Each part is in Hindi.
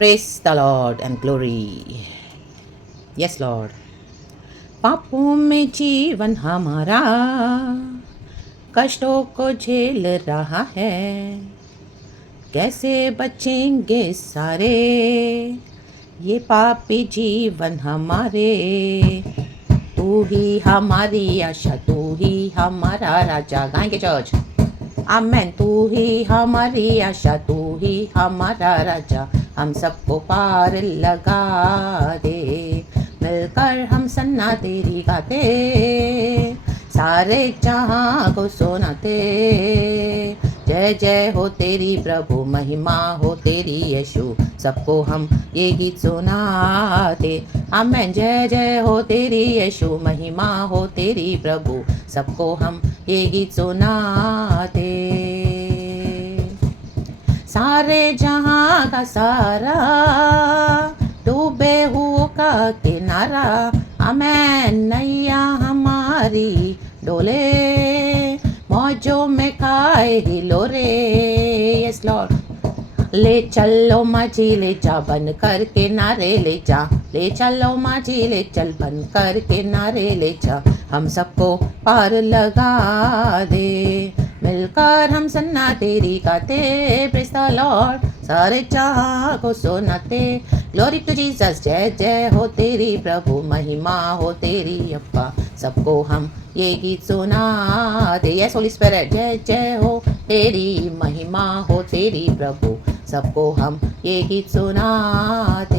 Praise the Lord and glory. Yes, Lord. पापों में जीवन हमारा कष्टों को झेल रहा है, कैसे बचेंगे सारे ये पापी जीवन हमारे। तू ही हमारी आशा, तू ही हमारा राजा। गाएंगे चर्च। आमेन। तू ही हमारी आशा, तू ही हमारा राजा, हम सबको पार लगा दे। मिलकर हम सन्ना तेरी गाते, सारे जहां को सुनाते। जय जय हो तेरी प्रभु, महिमा हो तेरी यीशु, सबको हम ये गीत सुनाते। आमेन। जय जय हो तेरी यीशु, महिमा हो तेरी प्रभु, सबको हम ये गीत सुनाते। सारे जहां का सारा डूबे हुओं का किनारा, आमेन। नैया हमारी डोले, मौजों में खाए हिलोरे। Yes Lord. ले चलो माझी ले जा, बन कर के नारे ले जा। ले चलो माझी ले चल, बन कर के नारे ले जा, हम सबको पार लगा दे। मिलकर हम सन्ना तेरी गाते, प्रेज़ द लॉर्ड, सारे जहां को सुनाते। Glory to Jesus. जय जय हो तेरी प्रभु, महिमा हो तेरी अप्पा, सबको हम ये गीत सुनाते। Yes Holi spirit. जय जय हो तेरी, महिमा हो तेरी प्रभु, सबको हम ये गीत सुनाते।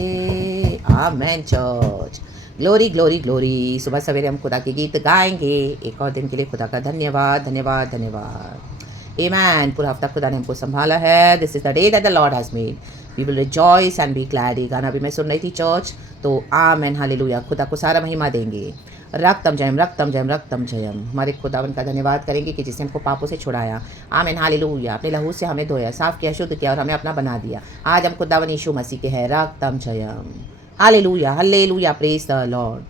आमेन चर्च। Glory glory glory. सुबह सवेरे हम खुदा के गीत गाएंगे। एक और दिन के लिए खुदा का धन्यवाद धन्यवाद धन्यवाद। आमेन। पूरा हफ्ता खुदा ने हमको संभाला है। This is the day that the Lord has made, we will rejoice and be glad. ये गाना भी मैं सुन रही थी चर्च, तो आमेन हालेलुया। खुदा को सारा महिमा देंगे। रक्तम जयम रक्तम जयम रक्तम जयम। हमारे खुदावन का धन्यवाद करेंगे कि जिसने हमको पापों से छुड़ाया। आमीन हालेलुया। अपने लहू से हमें धोया, साफ किया, शुद्ध किया और हमें अपना बना दिया। आज हम खुदावन यीशु मसीह के हैं। रक्तम जयम। Hallelujah hallelujah. Praise the Lord.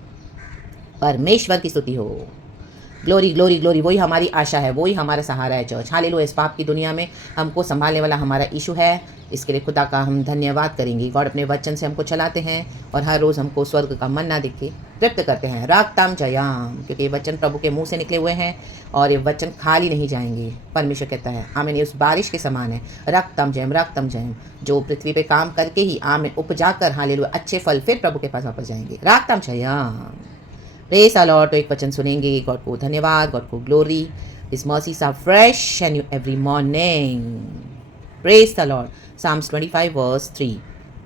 परमेश्वर की स्तुति हो। Glory glory glory. वही हमारी आशा है, वही हमारा सहारा है चर्च। हालेलुया। इस पाप की दुनिया में हमको संभालने वाला हमारा यीशु है। इसके लिए खुदा का हम धन्यवाद करेंगे। गॉड अपने वचन से हमको चलाते हैं और हर रोज़ हमको स्वर्ग का मन्ना देख के तृप्त करते हैं। रागताम जयाम, क्योंकि ये वचन प्रभु के मुंह से निकले हुए हैं और ये वचन खाली नहीं जाएंगे। परमेश्वर कहता है आमीन, ये उस बारिश के समान है। रागताम जयम, जो पृथ्वी पे काम करके ही आमीन उपजा कर हालेलुया अच्छे फल फिर प्रभु के पास वापस जाएंगे। रागताम जयाम। Praise the Lord. तो एक वचन सुनेंगे। गॉड को धन्यवाद, गॉड को glory. His mercies are fresh and new every morning. Praise the Lord. Psalms 25 verse 3.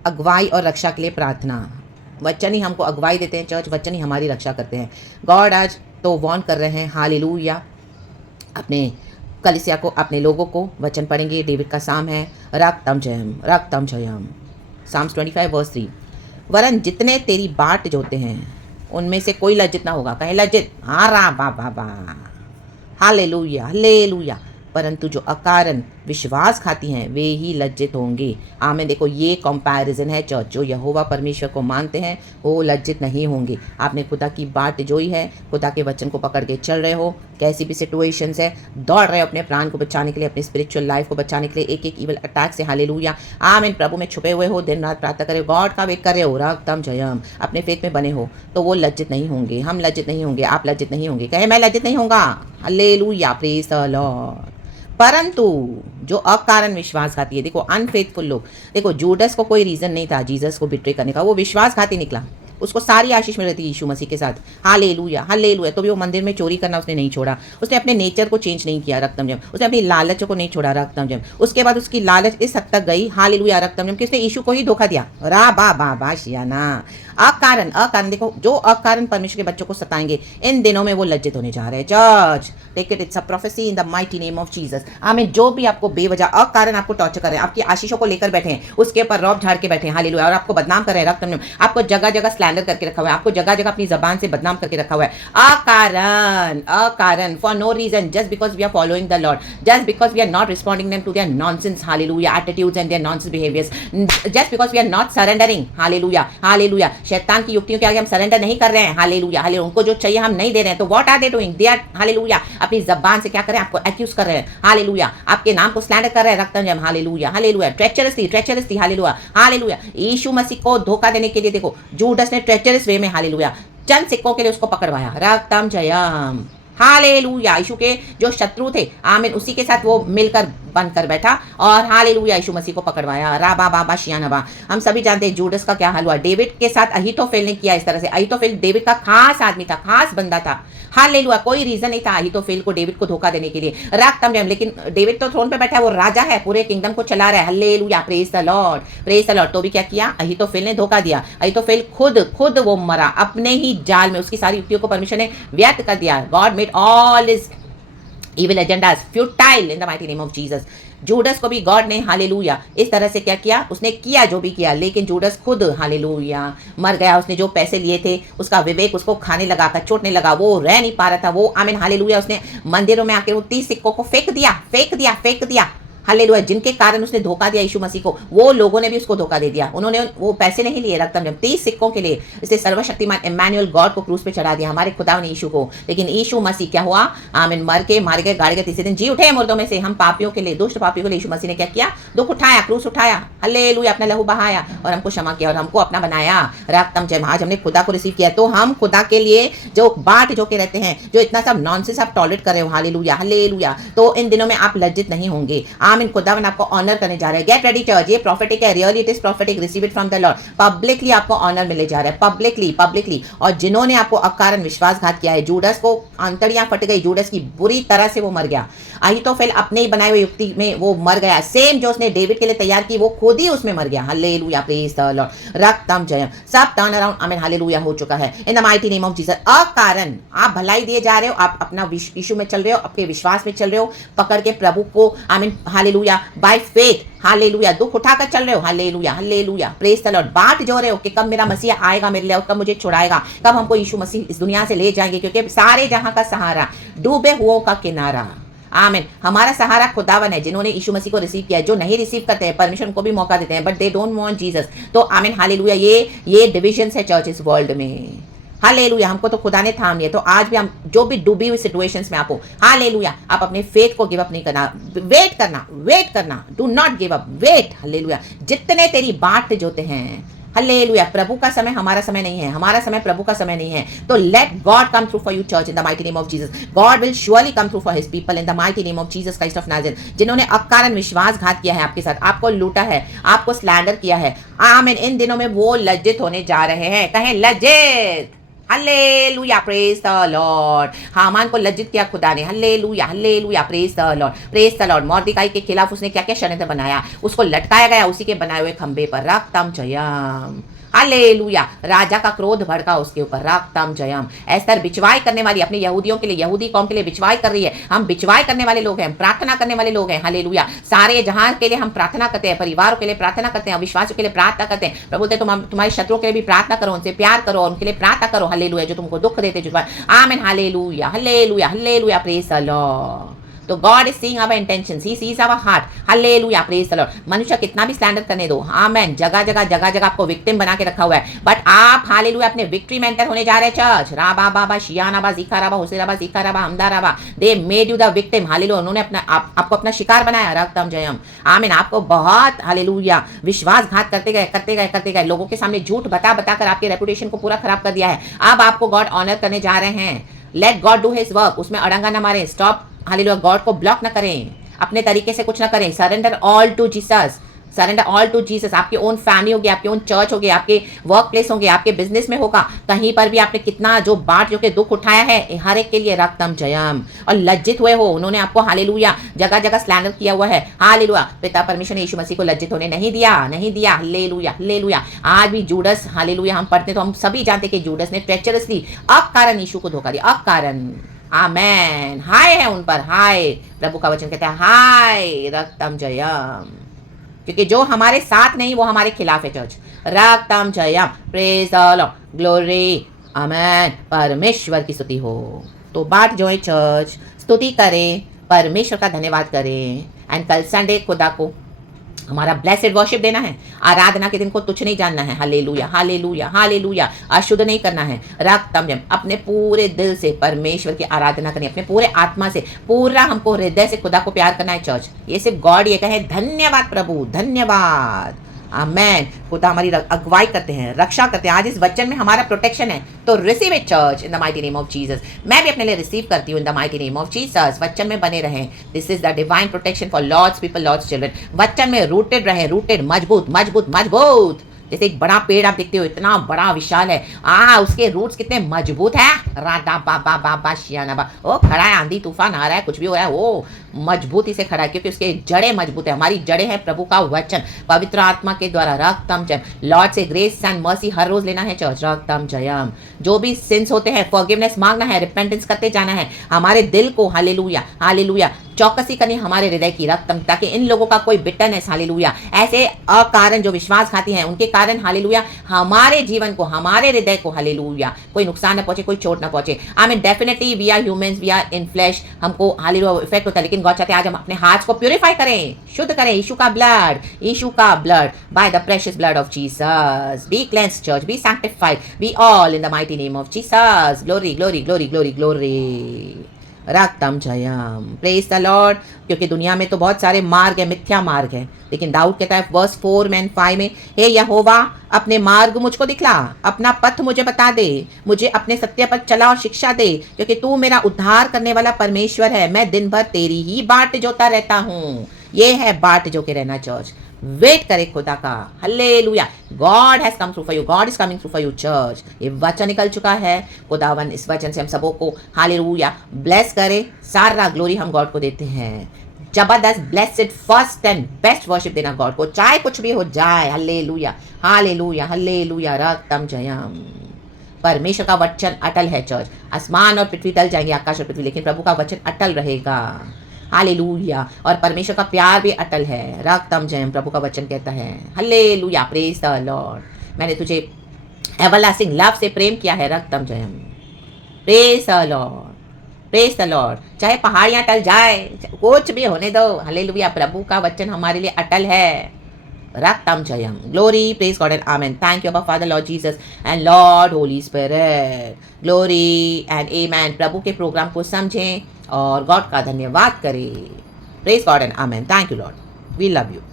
अगुवाई और रक्षा के लिए प्रार्थना। वचन ही हमको अगुवाई देते हैं चर्च, वचन ही हमारी रक्षा करते हैं। गॉड आज तो वॉर्न कर रहे हैं हालेलुया अपने कलीसिया को, अपने लोगों को। वचन पढ़ेंगे। डेविड का साम है रक्तम जयम रक्तम जयम। Psalms 25 verse 3. वरन जितने तेरी बाट जोते हैं उनमें से कोई लज्जित ना होगा। कहे लज्जित, हाँ रा बा बा बा। Hallelujah hallelujah. परंतु जो अकारण विश्वास खाती हैं वे ही लज्जित होंगे। आमेन। देखो ये कंपैरिजन है चर्च। जो यहोवा परमेश्वर को मानते हैं वो लज्जित नहीं होंगे। आपने खुदा की बाट जोई है, खुदा के वचन को पकड़ के चल रहे हो, कैसी भी सिचुएशंस है, दौड़ रहे हो अपने प्राण को बचाने के लिए, अपनी स्पिरिचुअल लाइफ को बचाने के लिए एक एक इवल अटैक से। हालेलुया। आमीन। प्रभु में छुपे हुए हो, दिन रात प्रार्थना करे, गॉड का वेट कर रहे हो, रक्तम जयम, अपने फेथ में बने हो, तो वो लज्जित नहीं होंगे। हम लज्जित नहीं होंगे, आप लज्जित नहीं होंगे। कहे मैं लज्जित नहीं होऊंगा। हालेलुया। Praise the Lord. परंतु जो अकारण विश्वासघाती है, देखो अनफेथफुल लोग, देखो जूडस को कोई रीजन नहीं था जीसस को बिट्रे करने का, वो विश्वासघाती निकला। उसको सारी आशीष मिल रही थी यीशु मसीह के साथ। Hallelujah hallelujah. तो भी वो मंदिर में चोरी करना उसने नहीं छोड़ा। उसने अपने नेचर को चेंज नहीं किया। रक्तम जम। उसने अपनी लालच को नहीं छोड़ा। रक्तम जम। उसके बाद उसकी लालच इस हद तक गई हालेलुया रक्तम जम कि उसने यीशु को ही धोखा दिया। रा बा बा बा शियाना। अकारण देखो, जो अकारण परमेश्वर के बच्चों को सताएंगे इन दिनों में वो लज्जित होने जा रहे हैं। Church take it, it's a prophecy in the mighty name of Jesus. आमीन। जो भी आपको बेवजह अकारण आपको टॉर्चर कर रहे हैं, आपकी आशीषों को लेकर बैठे हैं, उसके ऊपर रौब झाड़ के बैठे हैं हालेलुया, और आपको बदनाम कर रहे हैं रक्तम, आपको जगह जगह स्लैंडर करके रखा हुआ है, आपको जगह जगह अपनी जबान से बदनाम करके रखा हुआ है। अकारण for no reason, just because we are following the Lord, just because we are not responding them to their nonsense hallelujah attitudes and their nonsense behaviours, just because we are not surrendering hallelujah hallelujah, शैतान की युक्तियों के आगे हम सरेंडर नहीं कर रहे हैं, हालेलुया हालेलुया। उनको जो चाहिए हम नहीं दे रहे हैं, तो what are they doing? They are hallelujah अपनी जबान से क्या कर रहे हैं? आपको एक्यूज कर रहे हैं, हालेलुया। आपके नाम को स्लैंडर कर रहे हैं, रक्तम जयम, hallelujah hallelujah. Treacherously hallelujah hallelujah. यीशु मसीह को धोखा देने के लिए देखो जूडस ने ट्रेचरस वे में हालेलुया चंद सिक्कों के लिए उसको पकड़वाया, रक्तम जयम, हालेलुया। यीशु के जो शत्रु थे, आमीन, उसी के साथ वो मिलकर बनकर बैठा और हालेलुया यीशु मसीह को पकड़वाया, राबा बाबा शियानबा। हम सभी जानते हैं जूडस का क्या हाल हुआ। डेविड के साथ अहीतोफेल ने किया इस तरह से। अहीतोफेल डेविड का खास आदमी था, खास बंदा था, हालेलुया। कोई रीजन नहीं था अहीतोफेल को डेविड को धोखा देने के लिए, रक्तम जयम। लेकिन डेविड तो थ्रोन पे बैठा है, वो राजा है, पूरे किंगडम को चला रहा है, hallelujah, praise the Lord, praise the Lord. तो भी क्या किया? अहीतोफेल ने धोखा दिया। अहीतोफेल खुद वो मरा अपने ही जाल में, उसकी सारी युक्तियों को परमेश्वर ने व्यर्थ कर दिया। God made all his evil agendas futile in the mighty name of Jesus। Judas को भी गॉड ने हालेलुया इस तरह से क्या किया? उसने किया जो भी किया, लेकिन जूडस खुद हालेलुया मर गया। उसने जो पैसे लिए थे उसका विवेक उसको खाने लगा, चोटने लगा, वो रह नहीं पा रहा था वो, आमीन हालेलुया। उसने मंदिरों में आके वो 30 सिक्कों को फेंक दिया हालेलुया। जिनके कारण उसने धोखा दिया यीशु मसीह को, वो लोगों ने भी उसको धोखा दे दिया। उन्होंने वो पैसे नहीं लिए रक्तम जब 30 सिक्कों के लिए, इससे सर्वशक्तिमान इम्मानुएल गॉड को क्रूस पे चढ़ा दिया, हमारे खुदा ने यीशु को। लेकिन यीशु मसीह क्या हुआ? आमीन, मारे गए, गाड़े गए, तीसरे दिन जी उठे मुर्दों में से। हम पापियों के लिए, दुष्ट पापियों के लिए यीशु मसीह ने क्या किया? दुख उठाया, क्रूस उठाया, हालेलुया, अपना लहू बहाया और हमको क्षमा किया और हमको अपना बनाया, रक्तम जब। आज हमने खुदा को रिसीव किया, तो हम खुदा के लिए जो बाट जो के रहते हैं, जो इतना सब नॉनसेंस आप टॉलरेट कर रहे हो, हालेलुया हालेलुया, तो इन दिनों में आप लज्जित नहीं होंगे, आमीन। खुदावन आपको ऑनर करने जा रहा है। गेट रेडी चर्च, ये प्रॉफिटिक है, really it is prophetic, receive it from the Lord. Publicly आपको ऑनर मिले जा रहा है, पब्लिकली। और जिन्होंने आपको अकारण विश्वासघात किया है, जूडस को अंतड़ियां फट गई, जूडस की बुरी तरह से वो मर गया। अहीतोफेल अपने ही बनाए हुए युक्ति में वो मर गया, सेम जो उसने डेविड के लिए तैयार की वो खुद ही उसमें मर गया, hallelujah, praise the Lord, रक्तम Jayam. सब टर्न अराउंड, आमीन हालेलुया हो चुका है इन the mighty name of Jesus. अकारण आप भलाई दिए जा रहे हो, आप अपना यीशु में चल रहे हो, अपने विश्वास में चल रहे हो, पकड़ के प्रभु को, आमीन हालेलुया, बाय फेथ, हालेलुया, दुख उठाकर चल रहे हो, hallelujah hallelujah, praise the Lord. बाट जो रहे हो कि कब मेरा मसीहा आएगा मेरे लिए, और कब मुझे छुड़ाएगा, कब हमको यीशु मसीह इस दुनिया से ले जाएंगे, क्योंकि सारे जहां का सहारा, डूबे हुओं का किनारा, आमीन। हमारा सहारा खुदावन है, जिन्होंने यीशु मसीह को रिसीव किया है। जो नहीं रिसीव करते हैं, परमेश्वर उनको भी मौका देते हैं, but they don't want Jesus. तो आमीन हालेलुया, ये डिविजन है चर्च इस वर्ल्ड में, हालेलुया। हमको तो खुदा ने थाम लिया, तो आज भी हम जो भी डूबी हुई सिचुएशंस में आपको, हालेलुया, आप अपने फेथ को गिव अप नहीं करना, वेट करना, do not give up, wait, hallelujah. जितने तेरी बाट जोते हैं, हालेलुया, प्रभु का समय हमारा समय नहीं है, हमारा समय प्रभु का समय नहीं है। तो let God come through for you church in the mighty name of Jesus. God will surely come through for his people in the mighty name of Jesus Christ of Nazareth. जिन्होंने अकारण विश्वासघात किया है आपके साथ, आपको लूटा है, आपको स्लैंडर किया है, आमीन, इन दिनों में वो लज्जित होने जा रहे हैं। कहें लज्जित, hallelujah, praise the Lord. Haman को लज्जित किया खुदा ने, hallelujah hallelujah, praise the Lord, praise the Lord. Mordecai के खिलाफ उसने क्या क्या षड्यंत्र बनाया, उसको लटकाया गया उसी के बनाए हुए खंबे पर, रक्तम जयम, हालेलुया। राजा का क्रोध भड़का उसके ऊपर, रक्तम जयम। एस्तर बिचवाई करने वाली, अपने यहूदियों के लिए, यहूदी कौम के लिए बिचवाई कर रही है। हम बिचवाई करने वाले लोग हैं, प्रार्थना करने वाले लोग हैं, हालेलुया। सारे जहां के लिए हम प्रार्थना करते हैं, परिवारों के लिए प्रार्थना करते हैं, अविश्वासियों के लिए प्रार्थना करते हैं। प्रभु बोलते तुम तुम्हारे शत्रुओं के लिए भी प्रार्थना करो, उनसे प्यार करो, उनके लिए प्रार्थना करो, हालेलुया, जो तुमको दुख देते, जो आमीन hallelujah hallelujah hallelujah, praise the Lord. तो God is seeing our intentions, he sees our heart, hallelujah, praise the Lord. मनुष्य कितना भी स्लैंडर करने दो, आमेन, जगह आपको विक्टिम बना के रखा हुआ है, बट आप हालेलुया अपने विक्ट्री में एंटर होने जा रहे हैं चर्च, राबा बाबा शियानाबा जिखाराबा हुसैराबा जिखाराबा हमदाराबा, they made you the victim, hallelujah. उन्होंने अपना आपको अपना शिकार बनाया, रक्तम जयम, आमीन। आपको बहुत हालेलुया विश्वासघात करते गए, लोगों के सामने झूठ बता कर आपके रेपुटेशन को पूरा खराब कर दिया है। अब आपको गॉड ऑनर करने जा रहे हैं। Let God do his work, उसमें अड़ंगा ना मारें, स्टॉप, हालेलुया, गॉड को ब्लॉक ना करें, अपने तरीके से कुछ ना करें। Surrender all to Jesus, surrender all to Jesus. आपकी ओन फैमिली होगी, आपके ओन चर्च होगी, आपके वर्क प्लेस होंगे, आपके बिजनेस में होगा, कहीं पर भी आपने कितना जो बाट जो के दुख उठाया है, हर एक के लिए रक्तम जयम। और लज्जित हुए हो, उन्होंने आपको हालेलुया जगह स्लैंडर किया हुआ है, हालेलुया। पिता परमेश्वर ने यीशु मसीह को लज्जित होने नहीं दिया, हालेलुया हालेलुया। आज भी जूडस, हालेलुया, हम पढ़ते तो हम सभी जानते कि जूडस ने ट्रेचरसली अकारण यीशु को धोखा दिया, अकारण, आमेन। हाय है उन पर, हाय, प्रभु का वचन कहता है हाय, रक्तम जयम। क्योंकि जो हमारे साथ नहीं वो हमारे खिलाफ है चर्च, रक्तम जयम, praise the Lord, glory, amen. परमेश्वर की स्तुति हो। तो बाट जो है चर्च, स्तुति करें, परमेश्वर का धन्यवाद करें। एंड कल संडे खुदा को हमारा ब्लेसेड वर्शिप देना है। आराधना के दिन को तुच्छ नहीं जानना है। Hallelujah, hallelujah, hallelujah. अशुद्ध नहीं करना है। रक्तम जम अपने पूरे दिल से परमेश्वर की आराधना करनी है, अपने पूरे आत्मा से, पूरा हमको हृदय से खुदा को प्यार करना है चर्च। ये सिर्फ गॉड ये कहे धन्यवाद प्रभु, धन्यवाद। आमेन। खुदा हमारी अगुवाई करते हैं, रक्षा करते हैं। आज इस वचन में हमारा प्रोटेक्शन है, तो receive it church in the mighty name of Jesus. मैं भी अपने लिए रिसीव करती हूँ in the mighty name of Jesus. वचन में बने रहें। This is the divine protection for Lord's people, Lord's children. वचन में रूटेड रहे, रूटेड, मजबूत मजबूत मजबूत। जैसे एक बड़ा पेड़ आप देखते हो, इतना बड़ा विशाल है, उसके रूट्स कितने मजबूत है। राधा बाबा बाबा शियाना बा, ओ खड़ा है, आंधी तूफान आ रहा है, कुछ भी हो रहा है, वो मजबूती से खड़ा है, क्योंकि उसके जड़ें मजबूत है। हमारी जड़ें हैं प्रभु का वचन, पवित्र आत्मा के द्वारा। रक्तम जयम, लॉर्ड से ग्रेस एंड मर्सी हर रोज लेना है चर्च। रक्तम जयम, जो भी सिंस होते हैं फॉरगिवनेस मांगना है, रिपेंटेंस करते जाना है। हमारे दिल को हालेलुया हालेलुया चौकसी करनी हमारे हृदय की। रक्तम, ताकि इन लोगों का कोई बिटरनेस, हालेलुया, ऐसे अकारण जो विश्वासघाती हैं उनके कारण, हालेलुया, हमारे जीवन को, हमारे हृदय को, हालेलुया, कोई नुकसान न पहुंचे, कोई चोट न पहुंचे। I mean definitely we are humans, we are in flesh, हमको हालेलुया इफेक्ट होता है, लेकिन गॉड चाहते हैं आज हम अपने हाथ को प्यूरिफाई करें, शुद्ध करें। यीशु का ब्लड, यीशु का blood, by the precious blood of Jesus. Be cleansed church, be sanctified, be all in the mighty name of Jesus. Glory glory glory glory glory. रक्तम जयम, प्रेज द लॉर्ड। क्योंकि दुनिया में तो बहुत सारे मार्ग है, मिथ्या मार्ग है, लेकिन दाऊद कहता है वर्स 4 and 5 में, हे यहोवा अपने मार्ग मुझको दिखला, अपना पथ मुझे बता दे, मुझे अपने सत्य पर चला और शिक्षा दे, क्योंकि तू मेरा उद्धार करने वाला परमेश्वर है। मैं दिन भर तेरी ही बाट जोता रहता हूँ। ये है बाट जो के रहना चर्च। वेट करे खुदा का। Hallelujah, God has come through for you, God is coming through for you church. ये वचन निकल चुका है। खुदावन इस वचन से हम सबों को हालेलुया ब्लेस करे। सारा ग्लोरी हम गॉड को देते हैं। जबरदस्त blessed first and best worship देना गॉड को, चाहे कुछ भी हो जाए। Hallelujah hallelujah hallelujah. रक्तम जयम। परमेश्वर का वचन अटल है चर्च। आसमान और पृथ्वी टल जाएंगे, आकाश और पृथ्वी, लेकिन प्रभु का वचन अटल रहेगा। हालेलुया। और परमेश्वर का प्यार भी अटल है। रक्तम जयम, प्रभु का वचन कहता है। Hallelujah, praise the Lord. मैंने तुझे एवरलास्टिंग लव से प्रेम किया है। रक्तम जयम, praise the Lord, praise the Lord. चाहे पहाड़ियां टल जाए, कुछ भी होने दो, हालेलुया, प्रभु का वचन हमारे लिए अटल है। Raktam Jayam. Glory, praise God and Amen. Thank you, Abba Father, Lord Jesus and Lord Holy Spirit. Glory and Amen. प्रभु के प्रोग्राम को समझें और गॉड का धन्यवाद करें. Praise God and Amen. Thank you, Lord. We love you.